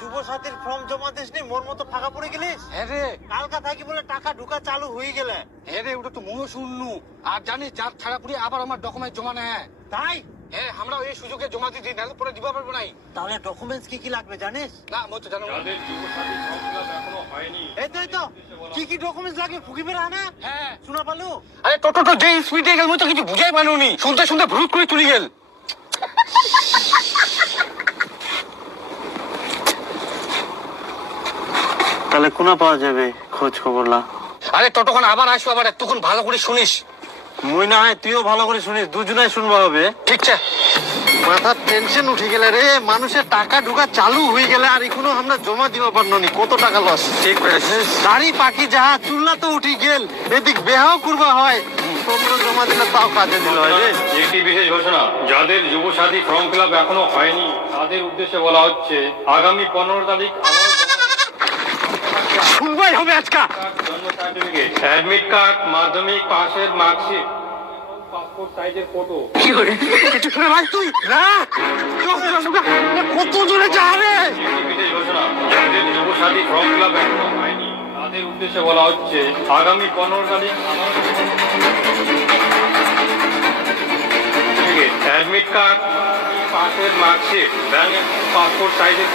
যুব সাথীর ফর্ম জমা দিসনি, মোর মতো ফাঁকা পড়ে গেলিস। হ্যাঁ রে, কালকা থাকি বলে টাকা ঢুকা চালু হয়ে গেলে। হ্যাঁ রে, ওটা তো ময়ও শুনলু। আর জানিস, যার ছাড়া পুরি আবার আমার ডকুমেন্ট জমা নেয়। তাই? হ্যাঁ, আমরা এই সুযোগে জমা দিতে, নাহলে পরে দিবা পারবো নাই। তাহলে ডকুমেন্টস কি কি লাগবে জানিস? না, মই তো জানো না। যাদের যুব সাথী ফর্ম ফিল আপ এখনো হয়নি, এই তো কি কি ডকুমেন্টস লাগবে ফুকি বের আনা। হ্যাঁ, শোনা পালু? আরে টোটো তো যে স্পিডে গেল, মই তো কিছু বুঝাই পানুনি। শুনতে শুনতে ভ্রুত করে তুলি গেল। তাহলে কোনা পাওয়া যাবে খোঁজ খবর লা? আরে টোটোখান আবার আসবো, আবার এতক্ষণ ভালো করে শুনিস। মুই না হয় তুইও ভালো করে শুনিস, দুজনাই শুনবা হবে। ঠিক আছে। মাথার টেনশন উঠে গেলে রে, মানুষের টাকা ঢুকা চালু হয়ে গেলে আর এখনো আমরা জমা দিবা পারনো নি, কত টাকা লস। ঠিক আছে। দাড়ি পাকি যাহা চুল্লা তো উঠি গেল, এদিক বেহাও করবা হয়, তোমরা জমা দিলে তাও কাজে দিল হয় রে। একটি বিশেষ ঘোষণা, যাদের যুব সাথী ফর্ম ফিল আপ এখনো হয়নি তাদের উদ্দেশ্যে বলা হচ্ছে, আগামী 15 তারিখ শুনবাই হবে আজকা। জন্ম সার্টিফিকেট, অ্যাডমিট কার্ড, মাধ্যমিক পাশের মার্কশিট, পাসপোর্ট সাইজের ফটো। কি করে কিছু শুনে ভাই তুই না কত জোরে যা রে। একটি বিশেষ ঘোষণা, যাদের যুব সাথী ফর্ম ফিল আপ এখনো হয়নি তাদের উদ্দেশ্যে বলা হচ্ছে, আগামী 15 তারিখ অ্যাডমিট কার্ড, পাশের মার্কশিট, ব্যাংক, পাসপোর্ট সাইজের